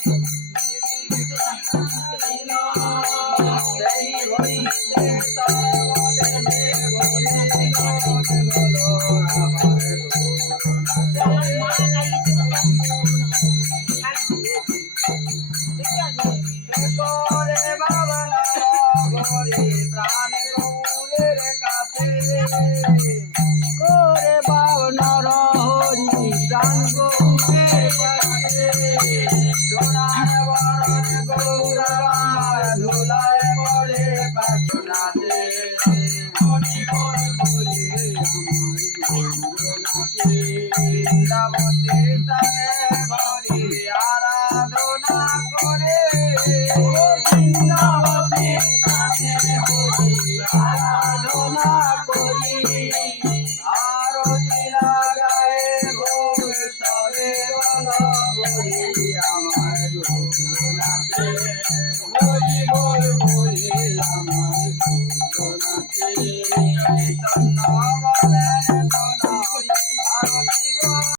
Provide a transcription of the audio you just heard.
করে বাবনর হরি প্রাণ গৌরে সোনার বরণ গৌরবার ধুলায় পড়ে পাশনাতে বৃন্দাবতী স্থানে হরি আরাধনা করে বৃন্দাবতী স্থানে হরি আরাধনা করি আরতি লাগায়ে গৌর সবে বল হরি